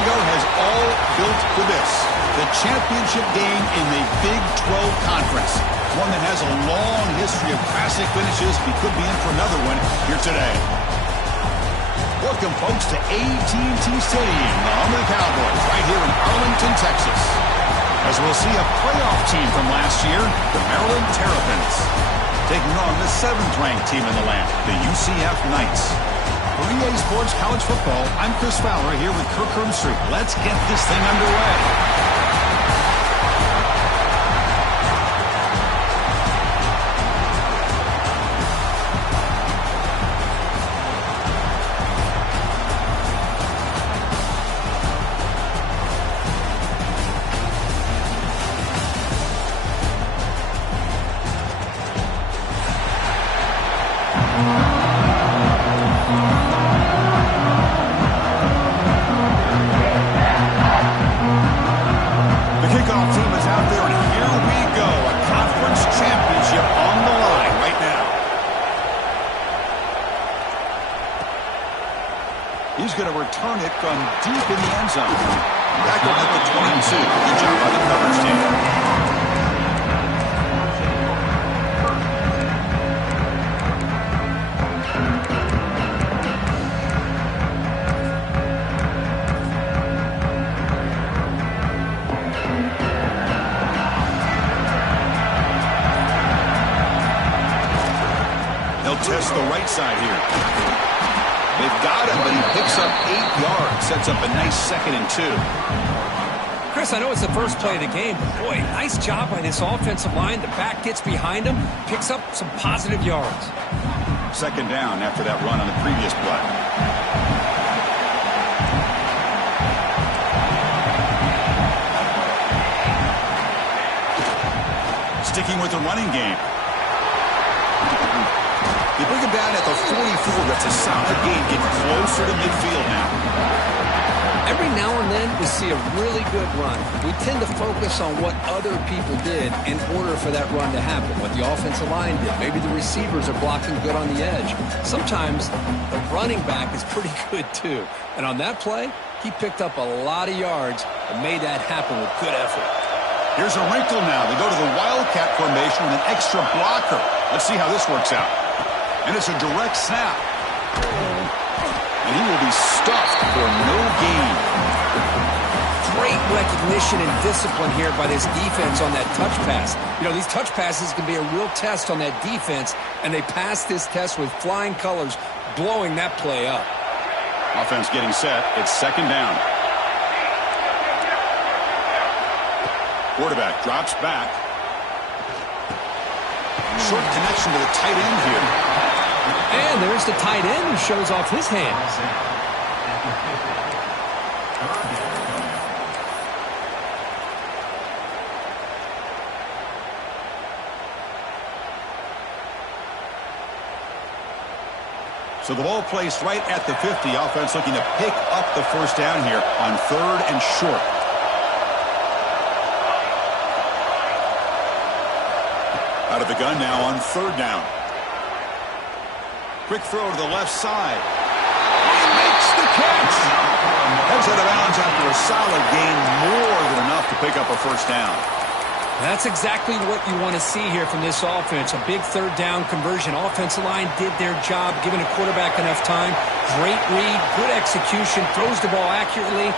ago has all built for this. The championship game in the Big 12 Conference. One that has a long history of classic finishes. He could be in for another one here today. Welcome, folks, to AT&T Stadium, the home of the Cowboys, right here in Arlington, Texas. As we'll see a playoff team from last year, the Maryland Terrapins, taking on the 7th-ranked team in the land, the UCF Knights. For EA Sports College Football, I'm Chris Fowler here with Kirk Herbstreit. Let's get this thing underway. He's going to return it from deep in the end zone. Back over at the 22. Good job by the coverage team. They'll test the right side here. They've got him, but he picks up 8 yards. Sets up a nice 2nd and 2. Chris, I know it's the first play of the game, but boy, nice job by this offensive line. The back gets behind him, picks up some positive yards. 2nd down after that run on the previous play. Sticking with the running game. You bring him down at the 44. That's a solid gain, getting closer to midfield now. Every now and then we see a really good run. We tend to focus on what other people did in order for that run to happen, what the offensive line did. Maybe the receivers are blocking good on the edge. Sometimes the running back is pretty good too. And on that play, he picked up a lot of yards and made that happen with good effort. Here's a wrinkle now. They go to the Wildcat formation with an extra blocker. Let's see how this works out. And it's a direct snap. And he will be stuffed for no gain. Great recognition and discipline here by this defense on that touch pass. You know, these touch passes can be a real test on that defense, and they passed this test with flying colors, blowing that play up. Offense getting set. It's 2nd down. Quarterback drops back. Short connection to the tight end here. And there's the tight end who shows off his hands. So the ball placed right at the 50. Offense looking to pick up the 1st down here on 3rd and short. Out of the gun now on 3rd down. Quick throw to the left side. He makes the catch. Heads out of bounds after a solid gain, more than enough to pick up a 1st down. That's exactly what you want to see here from this offense. A big 3rd down conversion. Offensive line did their job, giving a quarterback enough time. Great read, good execution, throws the ball accurately.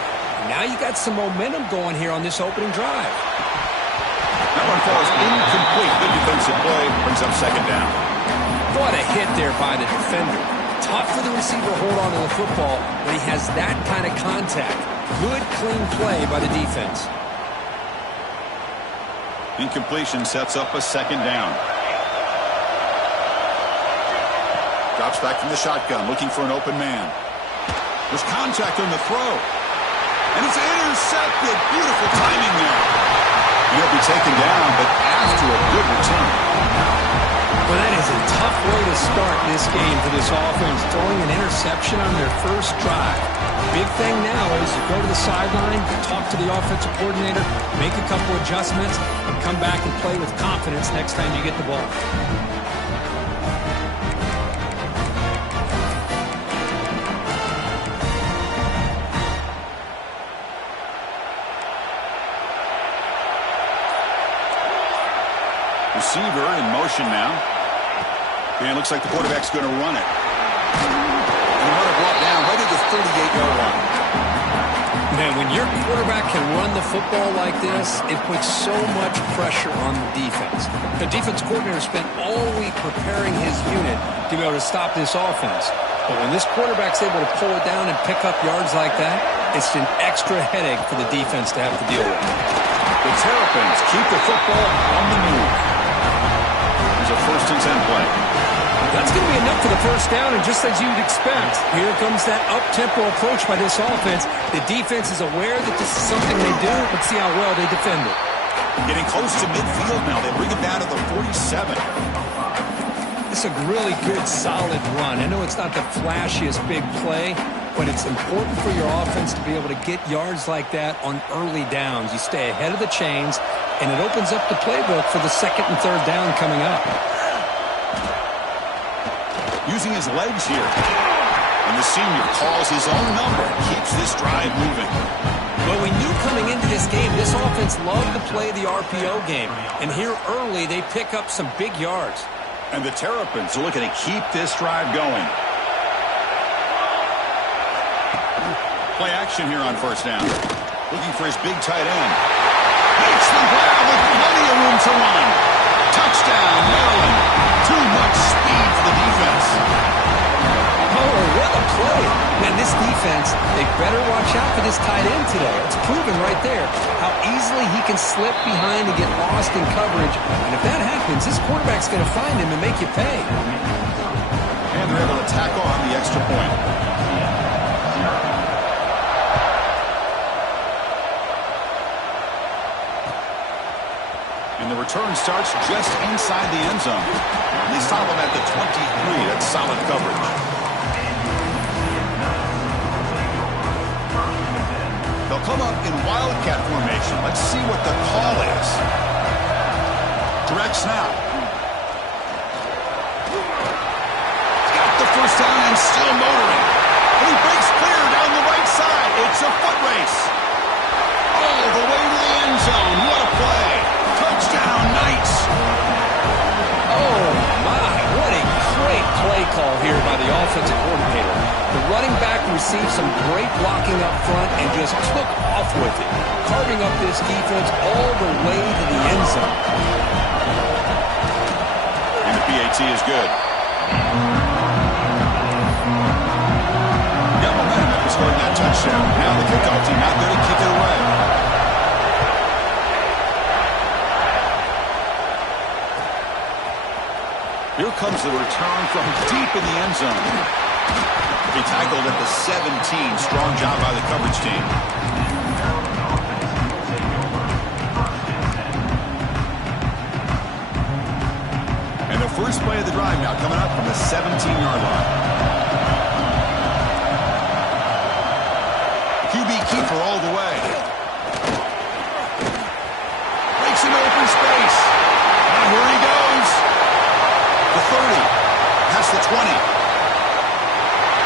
Now you got some momentum going here on this opening drive. That one falls incomplete. Good defensive play. Brings up 2nd down. What a hit there by the defender. Tough for the receiver to hold on to the football when he has that kind of contact. Good, clean play by the defense. Incompletion sets up a 2nd down. Drops back from the shotgun, looking for an open man. There's contact on the throw. And it's intercepted. Beautiful timing there. He'll be taken down, but after a good return. Well, that is a tough way to start this game for this offense, throwing an interception on their 1st drive. Big thing now is you go to the sideline, talk to the offensive coordinator, make a couple adjustments, and come back and play with confidence next time you get the ball. receiver in motion now. And it looks like the quarterback's going to run it. And the runner brought down right at the 38-yard line. Man, when your quarterback can run the football like this, it puts so much pressure on the defense. The defense coordinator spent all week preparing his unit to be able to stop this offense. But when this quarterback's able to pull it down and pick up yards like that, it's an extra headache for the defense to have to deal with. The Terrapins keep the football on the move. There's a 1st and 10 play. That's going to be enough for the first down, and just as you'd expect, here comes that up-tempo approach by this offense. The defense is aware that this is something they do. Let's see how well they defend it. Getting close to midfield now. They bring it down to the 47. It's a really good, solid run. I know it's not the flashiest big play, but it's important for your offense to be able to get yards like that on early downs. You stay ahead of the chains, and it opens up the playbook for the 2nd and 3rd down coming up. Using his legs here. And the senior calls his own number and keeps this drive moving. Well, we knew coming into this game, this offense loved to play the RPO game. And here early, they pick up some big yards. And the Terrapins are looking to keep this drive going. Play action here on 1st down. Looking for his big tight end. Makes the grab with plenty of room to run. Touchdown, Maryland. Too much speed for the defense. Oh, what a play. Man, this defense, they better watch out for this tight end today. It's proven right there how easily he can slip behind and get lost in coverage. And if that happens, this quarterback's going to find him and make you pay. And they're able to tack on the extra point. And the return starts just inside the end zone. They stop him at the 23. That's solid coverage. They'll come up in wildcat formation. Let's see what the call is. Direct snap. He's got the 1st down and still motoring. And he breaks clear down the right side. It's a foot race. All the way to the end zone. What a play. Touchdown, Knights. Oh, my. What a great play call here by the offensive coordinator. The running back received some great blocking up front and just took off with it, carving up this defense all the way to the end zone. And the PAT is good. Got momentum after scoring that touchdown. Now the kickoff team out there to kick it away. Here comes the return from deep in the end zone. He tackled at the 17. Strong job by the coverage team. And the first play of the drive now coming up from the 17-yard line. QB keeper all the way. Breaks into open space. And here he goes. The 30, past the 20.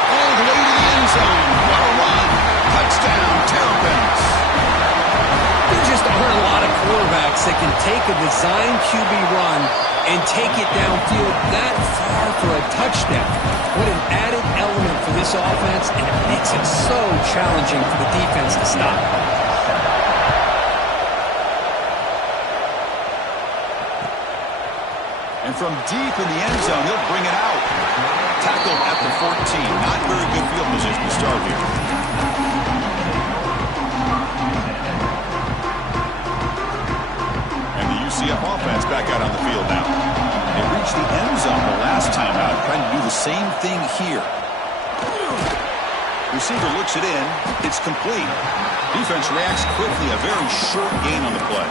All the way to the end zone. What a run. Touchdown, Terrapins. There just aren't a lot of quarterbacks that can take a design QB run and take it downfield that far for a touchdown. What an added element for this offense, and it makes it so challenging for the defense to stop. And from deep in the end zone, he'll bring it out. Tackled at the 14. Not very good field position to start here. And the UCF offense back out on the field now. They reached the end zone the last time out, trying to do the same thing here. Receiver looks it in. It's complete. Defense reacts quickly. A very short gain on the play.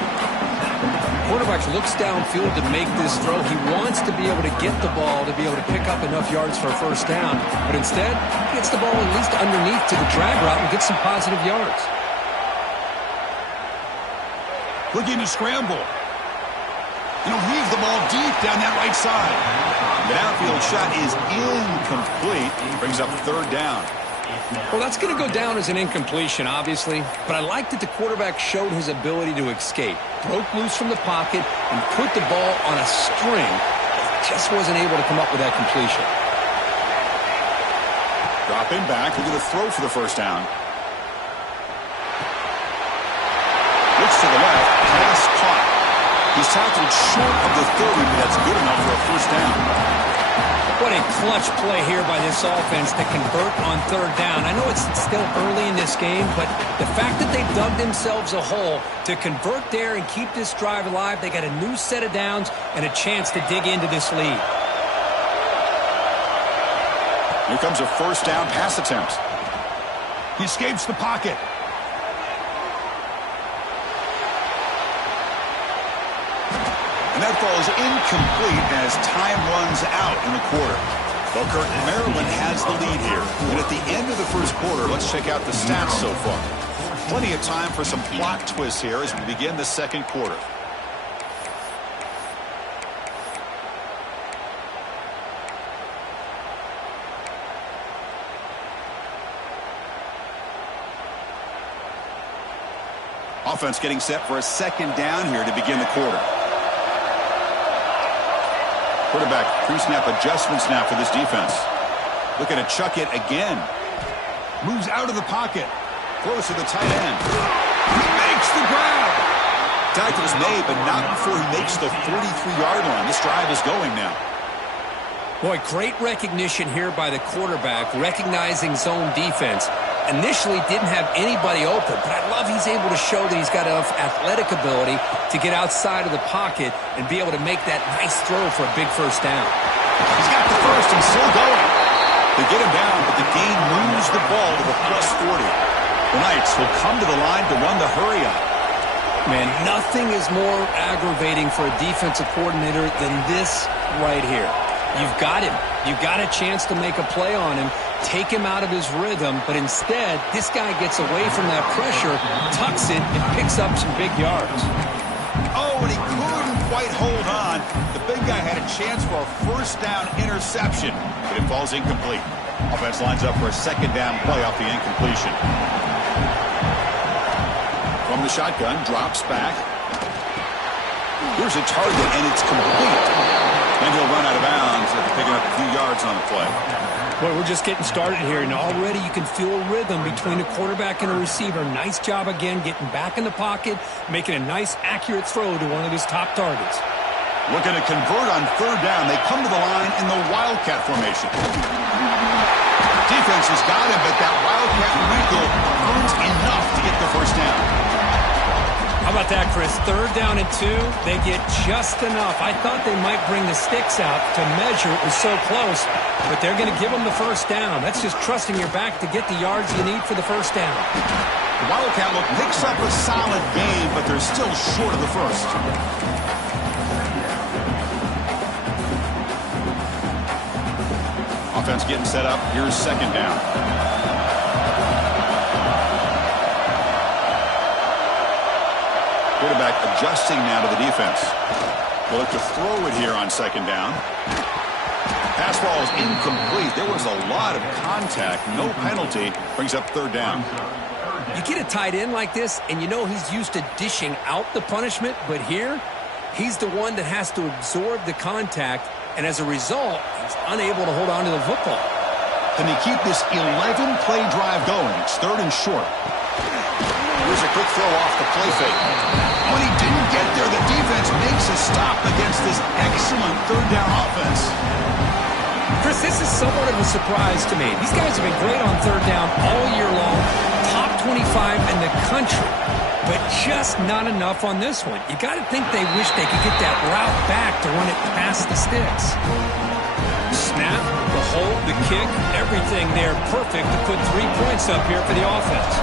Quarterback looks downfield to make this throw. He wants to be able to get the ball to be able to pick up enough yards for a first down. But instead, he gets the ball at least underneath to the drag route and gets some positive yards. Looking to scramble. He'll heave the ball deep down that right side. The downfield shot is incomplete. Brings up 3rd down. Well, that's going to go down as an incompletion, obviously, but I like that the quarterback showed his ability to escape, broke loose from the pocket, and put the ball on a string. Just wasn't able to come up with that completion. Dropping back, looking to throw for the first down. Looks to the left, pass caught. He's tackled short of the 30, but that's good enough for a first down. What a clutch play here by this offense to convert on third down. I know it's still early in this game, but the fact that they dug themselves a hole to convert there and keep this drive alive, they got a new set of downs and a chance to dig into this lead. Here comes a first down pass attempt. He escapes the pocket. And that falls incomplete as time runs out in the quarter. Well, Kurt, Maryland has the lead here. And at the end of the first quarter, let's check out the stats so far. Plenty of time for some plot twists here as we begin the second quarter. Offense getting set for a second down here to begin the quarter. Quarterback pre-snap adjustments now for this defense. Looking to chuck it again. Moves out of the pocket. Throws to the tight end. He makes the grab. Tackle is made, but not before he makes the 43-yard line. This drive is going now. Boy, great recognition here by the quarterback, recognizing zone defense. Initially didn't have anybody open, but I love he's able to show that he's got enough athletic ability to get outside of the pocket and be able to make that nice throw for a big first down. He's got the first and still going. They get him down, but the gain moves the ball to the +40. The Knights will come to the line to run the hurry up. Man, nothing is more aggravating for a defensive coordinator than this right here. You've got him. You've got a chance to make a play on him, take him out of his rhythm, but instead, this guy gets away from that pressure, tucks it, and picks up some big yards. Oh, and he couldn't quite hold on. The big guy had a chance for a first down interception, but it falls incomplete. Offense lines up for a second down play off the incompletion. From the shotgun, drops back. Here's a target, and it's complete. And he'll run out of bounds after picking up a few yards on the play. Boy, we're just getting started here, and already you can feel a rhythm between a quarterback and a receiver. Nice job again getting back in the pocket, making a nice, accurate throw to one of his top targets. Looking to convert on third down. They come to the line in the Wildcat formation. Defense has got him, but that Wildcat wrinkle earns enough to get the first down. How about that, Chris? Third down and 2, they get just enough. I thought they might bring the sticks out to measure. It was so close, but they're going to give them the first down. That's just trusting your back to get the yards you need for the first down. The Wildcat look picks up a solid game, but they're still short of the first. Offense getting set up. Here's second down. Quarterback adjusting now to the defense. We'll look to throw it here on second down. Pass ball is incomplete. There was a lot of contact. No penalty. Brings up third down. You get a tight end like this, and you know he's used to dishing out the punishment, but here, he's the one that has to absorb the contact, and as a result, he's unable to hold on to the football. Can they keep this 11-play drive going? It's third and short. Here's a quick throw off the play fake. When he didn't get there, the defense makes a stop against this excellent third down offense. Chris, this is somewhat of a surprise to me. These guys have been great on third down all year long, top 25 in the country, but just not enough on this one. You got to think they wish they could get that route back to run it past the sticks. Snap, the hold, the kick, everything there perfect to put 3 points up here for the offense.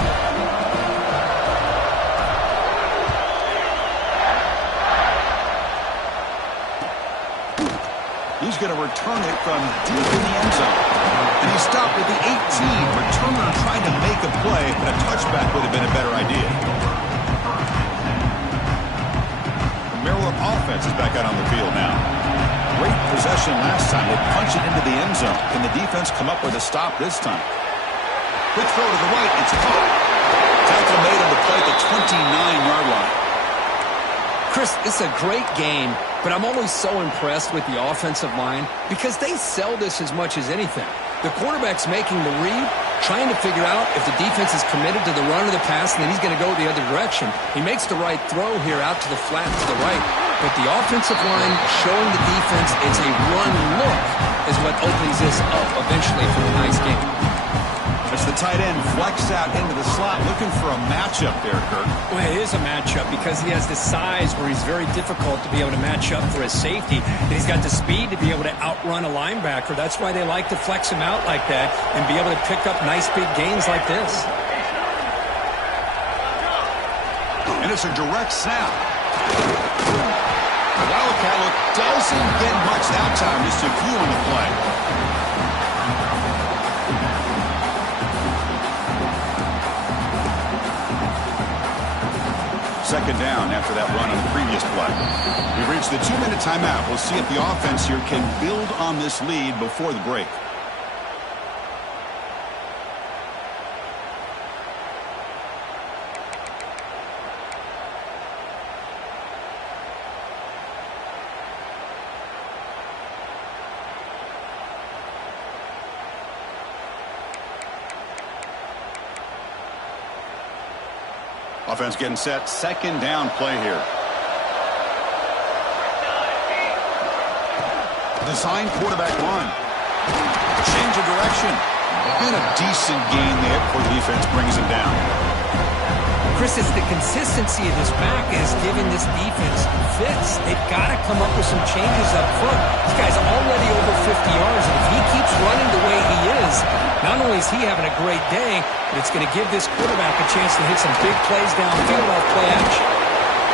He's going to return it from deep in the end zone. And he stopped at the 18. Returner trying to make a play, but a touchback would have been a better idea. The Maryland offense is back out on the field now. Great possession last time. They punch it into the end zone. Can the defense come up with a stop this time? Quick throw to the right. It's caught. Tackle made on the play at the 29-yard line. Chris, it's a great game, but I'm always so impressed with the offensive line because they sell this as much as anything. The quarterback's making the read, trying to figure out if the defense is committed to the run or the pass, and then he's going to go the other direction. He makes the right throw here out to the flat to the right, but the offensive line showing the defense it's a run look is what opens this up eventually for a nice game. As the tight end flex out into the slot, looking for a matchup there, Kirk. Well, it is a matchup because he has the size where he's very difficult to be able to match up for his safety. And he's got the speed to be able to outrun a linebacker. That's why they like to flex him out like that and be able to pick up nice big gains like this. And it's a direct snap. The Wildcat look doesn't get much that time, just a few on the play. Second down after that run on the previous play. We've reached the 2-minute timeout. We'll see if the offense here can build on this lead before the break. Offense getting set. Second down play here. Design quarterback run. Change of direction. And a decent gain there before the defense brings him down. Chris, it's the consistency of this back is giving this defense fits. They've got to come up with some changes up front. This guy's already over 50 yards, and if he keeps running the way he is, not only is he having a great day, but it's going to give this quarterback a chance to hit some big plays downfield off play action.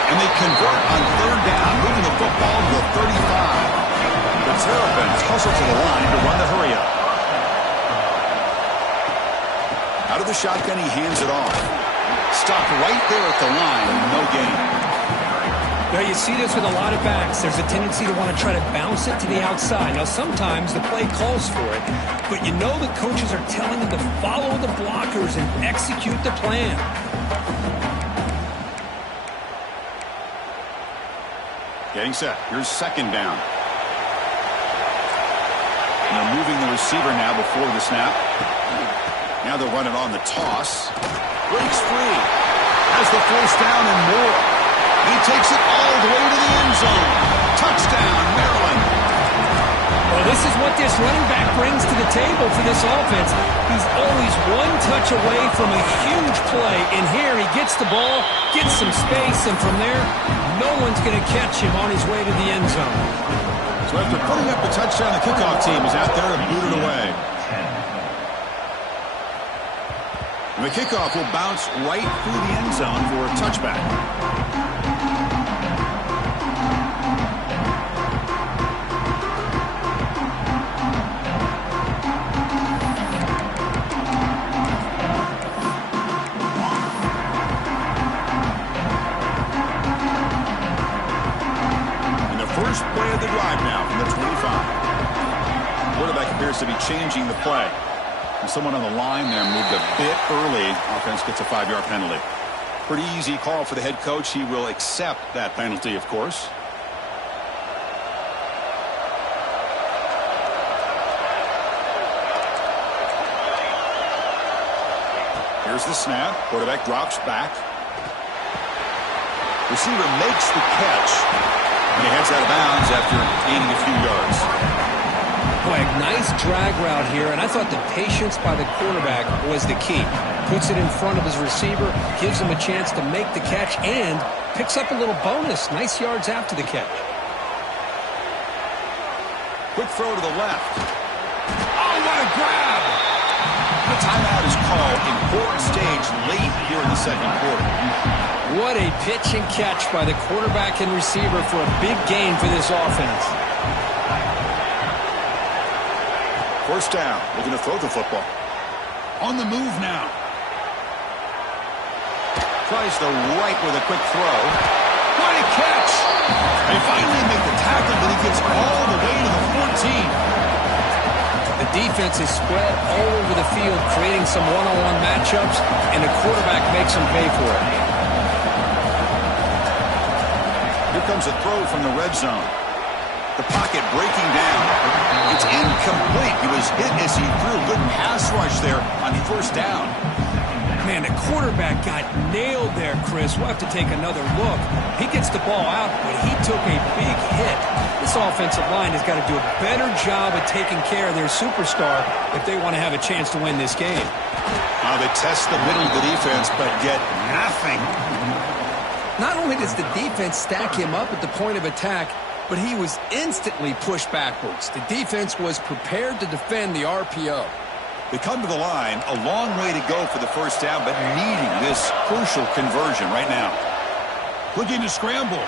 And they convert on third down, moving the football to the 35. The Terrapins hustle to the line to run the hurry-up. Out of the shotgun, he hands it off. Stopped right there at the line, no gain. Now, you see this with a lot of backs. There's a tendency to want to try to bounce it to the outside. Now, sometimes the play calls for it, but you know the coaches are telling them to follow the blockers and execute the plan. Getting set. Here's second down. And they're moving the receiver now before the snap. Now they'll run it on the toss. Breaks free. Has the first down and more. He takes it all the way to the end zone. Touchdown, Maryland. Well, this is what this running back brings to the table for this offense. He's always one touch away from a huge play. And here he gets the ball, gets some space, and from there, no one's going to catch him on his way to the end zone. So after putting up the touchdown, the kickoff team is out there to boot it away. And the kickoff will bounce right through the end zone for a touchback. And the first play of the drive now from the 25. Quarterback appears to be changing the play. And someone on the line there moved a bit early. Offense gets a 5-yard penalty. Pretty easy call for the head coach. He will accept that penalty, of course. Here's the snap. Quarterback drops back. Receiver makes the catch. And he heads out of bounds after gaining a few yards. Boy, nice drag route here, and I thought the patience by the quarterback was the key. Puts it in front of his receiver, gives him a chance to make the catch, and picks up a little bonus. Nice yards after the catch. Quick throw to the left. Oh, what a grab! The timeout is called. Important stage late here in the second quarter. What a pitch and catch by the quarterback and receiver for a big gain for this offense. First down, looking to throw the football. On the move now. Tries the right with a quick throw. What a catch! They finally make the tackle, but he gets all the way to the 14. The defense is spread all over the field, creating some one-on-one matchups, and the quarterback makes them pay for it. Here comes a throw from the red zone. The pocket breaking down. It's incomplete. He was hit as he threw. Good pass rush there on first down. Man, the quarterback got nailed there, Chris. We'll have to take another look. He gets the ball out, but he took a big hit. This offensive line has got to do a better job of taking care of their superstar if they want to have a chance to win this game. Now they test the middle of the defense, but get nothing. Not only does the defense stack him up at the point of attack, but he was instantly pushed backwards. The defense was prepared to defend the RPO. They come to the line, a long way to go for the first down, but needing this crucial conversion right now. Looking to scramble.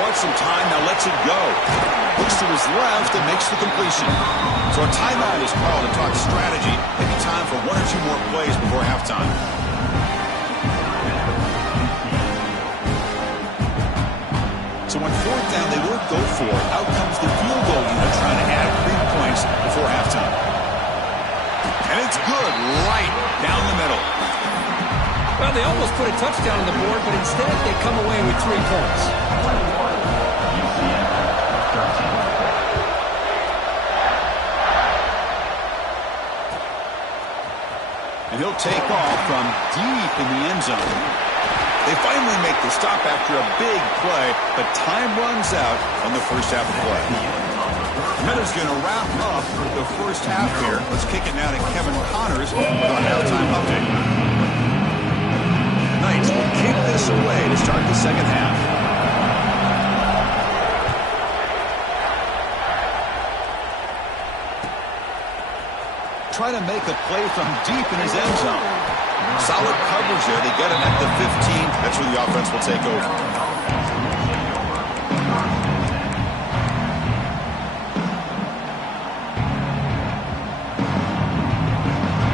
Bought some time, now lets it go. Looks to his left and makes the completion. So a timeout is called to talk strategy. Maybe time for one or two more plays before halftime. So on fourth down, they won't go for it. Out comes the field goal unit trying to add 3 points before halftime. And it's good, right down the middle. Well, they almost put a touchdown on the board, but instead they come away with 3 points. And he'll take off from deep in the end zone. They finally make the stop after a big play, but time runs out on the first half of play. Miller's going to wrap up the first half here. Let's kick it now to Kevin Connors with our halftime update. Knights will kick this away to start the second half. Trying to make a play from deep in his end zone. Solid coverage there. They get him at the 15. That's where the offense will take over.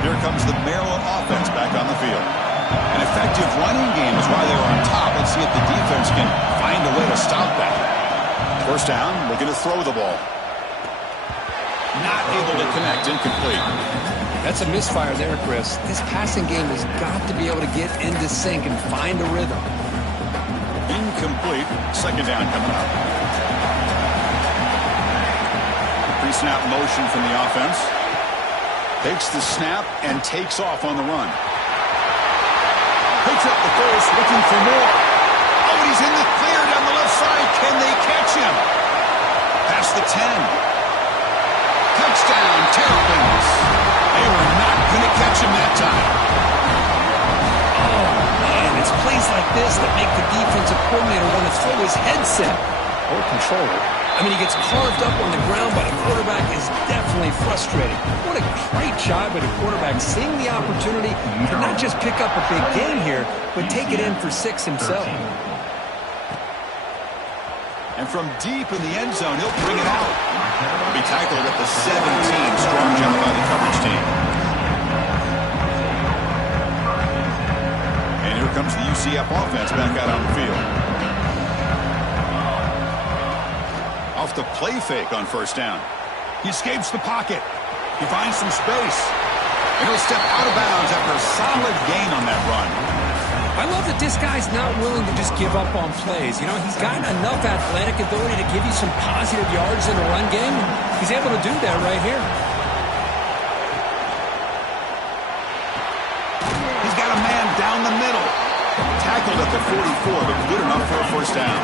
Here comes the Maryland offense back on the field. An effective running game is why they were on top. Let's see if the defense can find a way to stop that. First down, looking to throw the ball. Not able to connect, incomplete. That's a misfire there, Chris. This passing game has got to be able to get into sync and find a rhythm. Incomplete. Second down coming up. Pre-snap motion from the offense. Takes the snap and takes off on the run. Picks up the first, looking for more. Oh, and he's in the clear down the left side. Can they catch him? Past the 10. Touchdown, Terrapins. They were not going to catch him that time. Oh, man, it's plays like this that make the defensive coordinator want to throw his headset or controller. I mean, he gets carved up on the ground by the quarterback is definitely frustrating. What a great job by the quarterback seeing the opportunity to not just pick up a big gain here, but take it in for 6 himself. And from deep in the end zone, he'll bring it out. He'll be tackled at the 17. Strong job by the coverage team. And here comes the UCF offense back out on the field. Off the play fake on first down. He escapes the pocket. He finds some space. And he'll step out of bounds after a solid gain on that run. I love that this guy's not willing to just give up on plays. You know, he's got enough athletic ability to give you some positive yards in the run game. He's able to do that right here. He's got a man down the middle. Tackled at the 44, but good enough for a first down.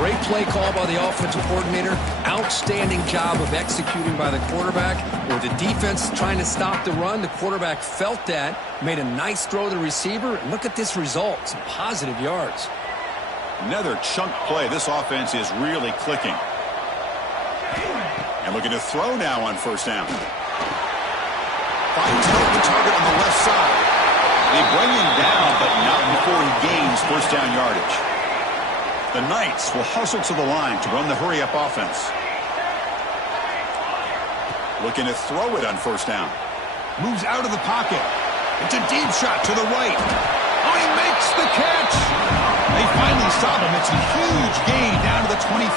Great play call by the offensive coordinator. Outstanding job of executing by the quarterback. With the defense trying to stop the run, the quarterback felt that, made a nice throw to the receiver, and look at this result, some positive yards. Another chunk play. This offense is really clicking. And looking to throw now on first down. Finds an open target on the left side. They bring him down, but not before he gains first down yardage. The Knights will hustle to the line to run the hurry-up offense. Looking to throw it on first down. Moves out of the pocket. It's a deep shot to the right. Oh, he makes the catch. They finally stop him. It's a huge gain down to the 23.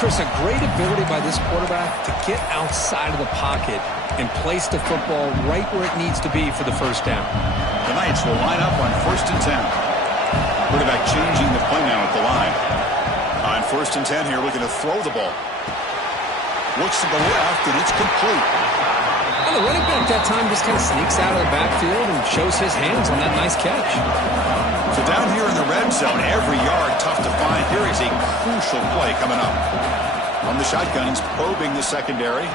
Chris, a great ability by this quarterback to get outside of the pocket and place the football right where it needs to be for the first down. The Knights will line up on 1st and 10. Quarterback changing the play now at the line. On 1st and 10 here, looking to throw the ball. Looks to the left, and it's complete. Well, the running back that time just kind of sneaks out of the backfield and shows his hands on that nice catch. So down here in the red zone, every yard tough to find. Here is a crucial play coming up. On the shotgun, he's probing the secondary.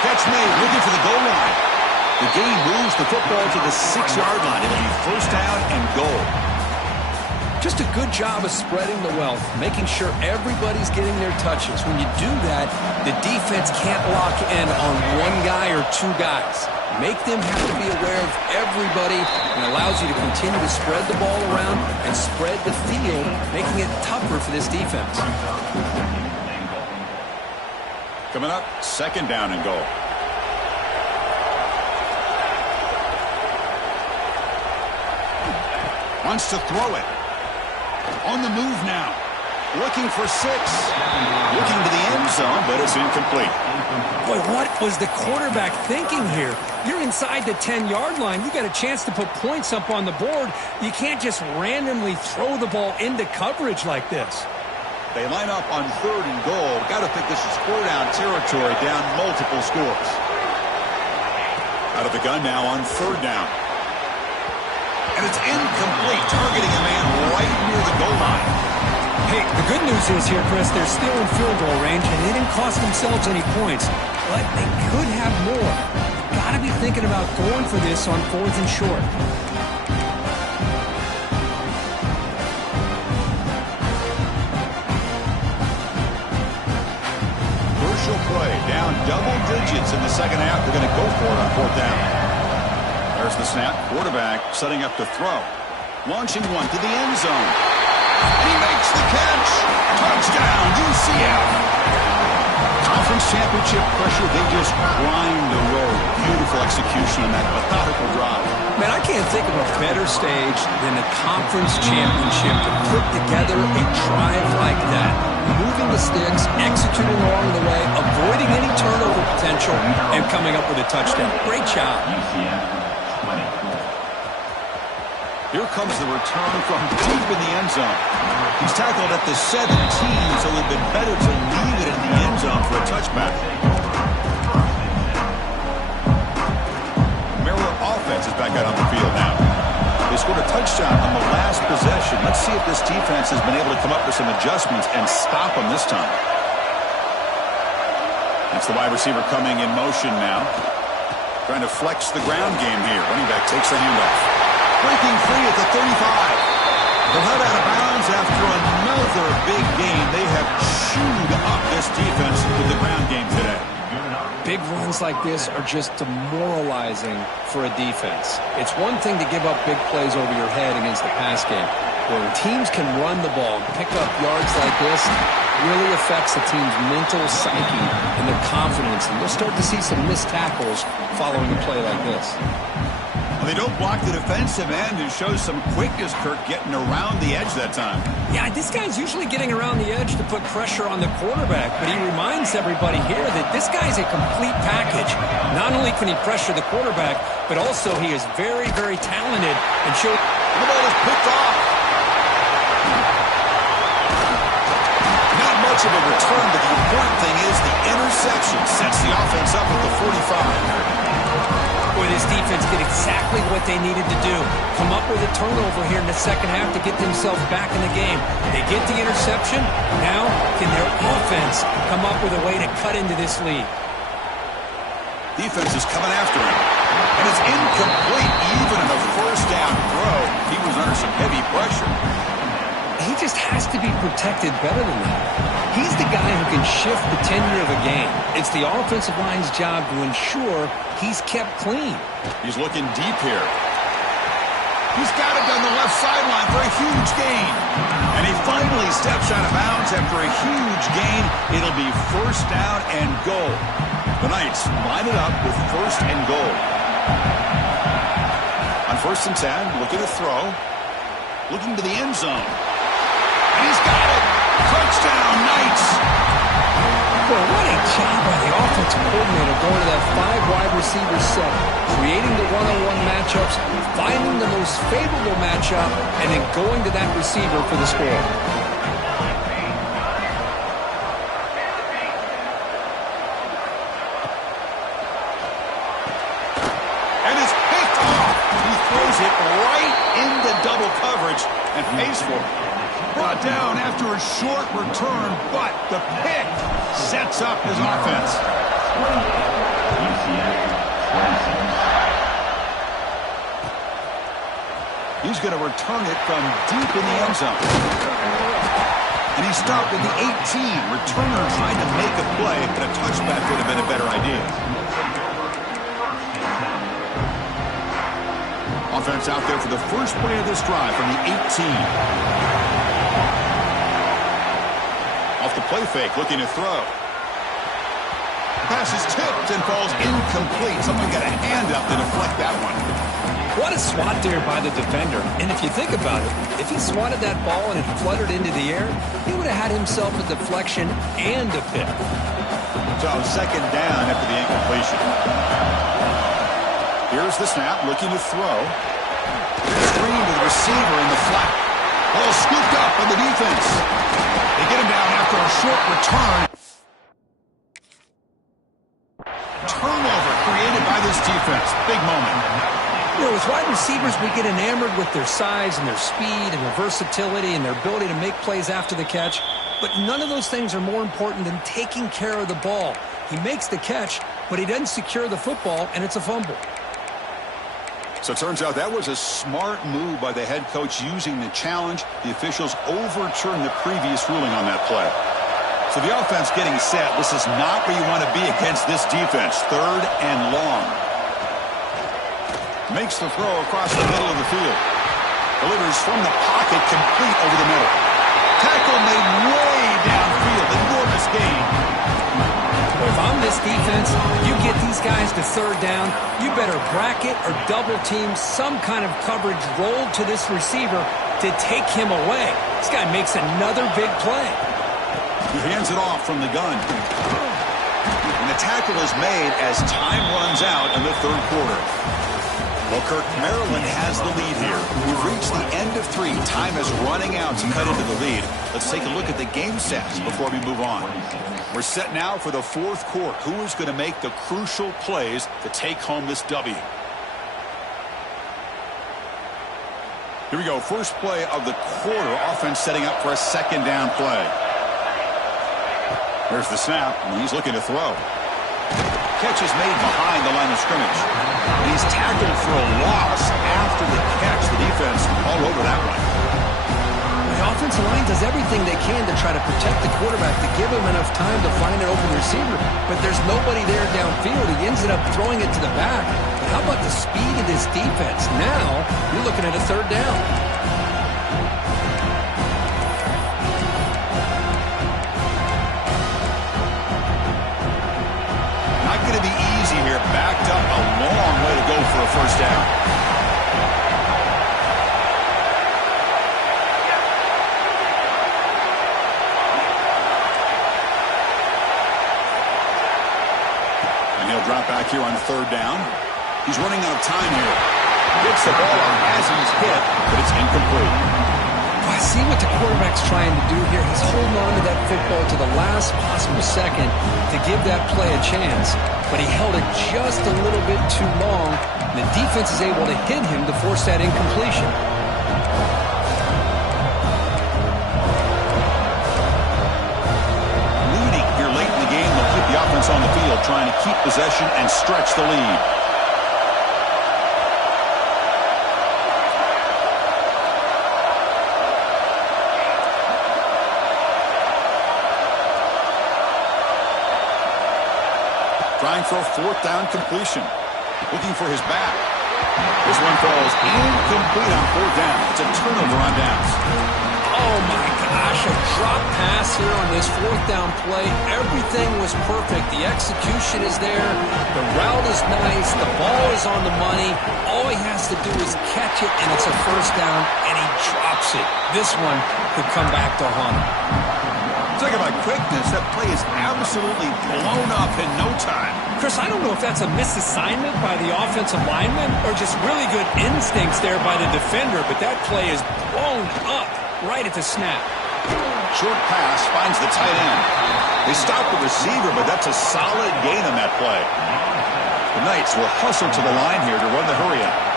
Catch made, looking for the goal line. The gain moves the football to the 6-yard line. It'll be 1st down and goal. Just a good job of spreading the wealth, making sure everybody's getting their touches. When you do that, the defense can't lock in on one guy or two guys. Make them have to be aware of everybody, and allows you to continue to spread the ball around and spread the field, making it tougher for this defense. Coming up, 2nd down and goal. Wants to throw it. On the move now. Looking for 6. Looking to the end zone, but it's incomplete. Boy, what was the quarterback thinking here? You're inside the 10-yard line. You got a chance to put points up on the board. You can't just randomly throw the ball into coverage like this. They line up on 3rd and goal. Got to think this is 4-down territory, down multiple scores. Out of the gun now on 3rd down. And it's incomplete, targeting a man right near the goal line. Hey, the good news is here, Chris, they're still in field goal range, and they didn't cost themselves any points. But they could have more. Got to be thinking about going for this on 4th and short. Crucial play, down double digits in the 2nd half. They're going to go for it on 4th down. There's the snap. Quarterback setting up to throw. Launching one to the end zone. And he makes the catch. Touchdown, UCF. Conference championship pressure. They just grind the road. Beautiful execution on that methodical drive. Man, I can't think of a better stage than the conference championship to put together a drive like that. Moving the sticks, executing along the way, avoiding any turnover potential, and coming up with a touchdown. Great job. Here comes the return from deep in the end zone. He's tackled at the 17, so it would have been better to leave it in the end zone for a touchback. Maryland offense is back out on the field now. They scored a touchdown on the last possession. Let's see if this defense has been able to come up with some adjustments and stop them this time. That's the wide receiver coming in motion now. Trying to flex the ground game here. Running back takes the handoff. Breaking free at the 35. They're held out of bounds after another big game. They have chewed up this defense with the ground game today. Big runs like this are just demoralizing for a defense. It's one thing to give up big plays over your head against the pass game. When teams can run the ball and pick up yards like this, it really affects the team's mental psyche and their confidence. And you'll start to see some missed tackles following a play like this. They don't block the defensive end, who shows some quickness, Kirk, getting around the edge that time. Yeah, this guy's usually getting around the edge to put pressure on the quarterback, but he reminds everybody here that this guy's a complete package. Not only can he pressure the quarterback, but also he is very, very talented and shows. The ball is picked off. Not much of a return, but the important thing is the interception sets the offense up at the 45. Boy, this defense did exactly what they needed to do. Come up with a turnover here in the 2nd half to get themselves back in the game. They get the interception. Now, can their offense come up with a way to cut into this lead? Defense is coming after him. And it's incomplete, even in a 1st down throw. He was under some heavy pressure. He just has to be protected better than that. He's the guy who can shift the tenure of a game. It's the offensive line's job to ensure he's kept clean. He's looking deep here. He's got it on the left sideline for a huge gain. And he finally steps out of bounds after a huge gain. It'll be 1st down and goal. The Knights line it up with 1st and goal. On 1st and 10, looking to throw. looking to the end zone. And he's got it. Touchdown, Knights. Boy, what a job by the offensive coordinator going to that 5-wide receiver set, creating the one-on-one matchups, finding the most favorable matchup, and then going to that receiver for the score. And it's picked off. He throws it right into double coverage and pays for it. Brought down after a short return, but the pick sets up his offense. He's going to return it from deep in the end zone. And he stopped at the 18. Returner trying to make a play, but a touchback would have been a better idea. Offense out there for the first play of this drive from the 18. Off the play fake, looking to throw. Pass is tipped and falls incomplete. Someone got a hand up to deflect that one. What a swat there by the defender. And if you think about it, if he swatted that ball and it fluttered into the air, he would have had himself a deflection and a pick. So second down after the incompletion. Here's the snap, looking to throw. Screen to the receiver in the flat. Ball scooped up on the defense. They get him down after a short return. Turnover created by this defense. Big moment. You know, as wide receivers, we get enamored with their size and their speed and their versatility and their ability to make plays after the catch. But none of those things are more important than taking care of the ball. He makes the catch, but he doesn't secure the football, and it's a fumble. So it turns out that was a smart move by the head coach using the challenge. The officials overturned the previous ruling on that play. So the offense getting set. This is not where you want to be against this defense. Third and long. Makes the throw across the middle of the field. Delivers from the pocket, complete over the middle. Tackle made way downfield. Enormous gain. If I'm this defense, you get these guys to third down, you better bracket or double team some kind of coverage rolled to this receiver to take him away. This guy makes another big play. He hands it off from the gun. And the tackle is made as time runs out in the third quarter. Well, Kirk, Maryland has the lead here. We've reached the end of 3. Time is running out to cut into the lead. Let's take a look at the game stats before we move on. We're set now for the fourth quarter. Who is going to make the crucial plays to take home this W? Here we go. First play of the quarter. Offense setting up for a second down play. There's the snap, and he's looking to throw. Catch is made behind the line of scrimmage. And he's tackled for a loss after the catch. The defense all over that one. The offensive line does everything they can to try to protect the quarterback, to give him enough time to find an open receiver. But there's nobody there downfield. He ends up throwing it to the back. But how about the speed of this defense? Now, you're looking at a third down. Not going to be easy here. Backed up a long way to go for a first down. And he'll drop back here on third down. He's running out of time here. Gets the ball out as he's hit, but it's incomplete. I see what the quarterback's trying to do here. He's holding on to that football to the last possible second to give that play a chance. But he held it just a little bit too long. And the defense is able to hit him to force that incompletion. Leading here late in the game. They'll keep the offense on the field, trying to keep possession and stretch the lead. Trying for a fourth down completion. Looking for his back. This one falls incomplete on fourth down. It's a turnover on downs. Oh, my gosh, a drop pass here on this fourth down play. Everything was perfect. The execution is there. The route is nice. The ball is on the money. All he has to do is catch it, and it's a first down, and he drops it. This one could come back to haunt him. Talk about quickness. That play is absolutely blown up in no time. Chris, I don't know if that's a misassignment by the offensive lineman or just really good instincts there by the defender, but that play is blown up right at the snap. Short pass finds the tight end. They stop the receiver, but that's a solid gain on that play. The Knights will hustle to the line here to run the hurry up.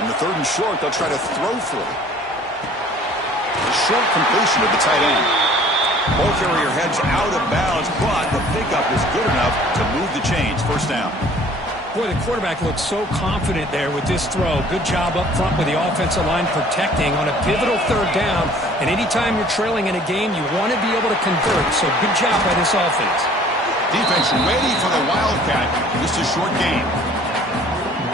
In the third and short, they'll try to throw for it. A short completion to the tight end. Ball carrier heads out of bounds, but the pickup is good enough to move the chains. First down. Boy, the quarterback looks so confident there with this throw. Good job up front with the offensive line protecting on a pivotal third down. And anytime you're trailing in a game, you want to be able to convert. So good job by this offense. Defense ready for the Wildcat. Just a short game.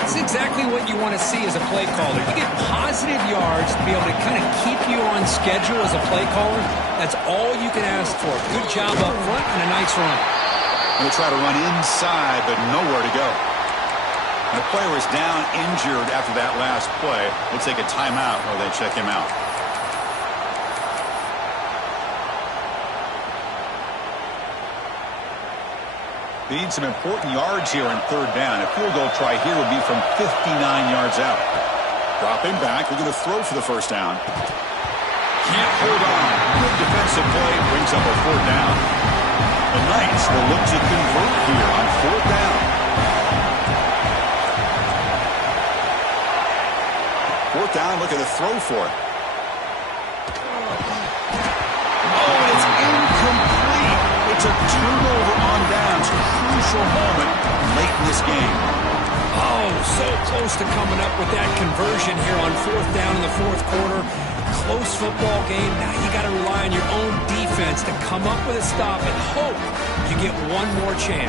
That's exactly what you want to see as a play caller. You get positive yards to be able to kind of keep you on schedule as a play caller. That's all you can ask for. Good job up front and a nice run. Going to try to run inside, but nowhere to go. And the player is down injured after that last play. We'll take a timeout while they check him out. Need some important yards here on third down. A field goal try here would be from 59 yards out. Dropping back. We're going to throw for the first down. Can't hold on. Good defensive play. Brings up a fourth down. The Knights will look to convert here on fourth down. Fourth down. Look at the throw for it. Oh, and it's incomplete. It's a turnover on downs. Crucial moment late in this game. Oh, so close to coming up with that conversion here on fourth down in the fourth quarter. Close football game. Now you got to rely on your own defense to come up with a stop and hope you get one more chance.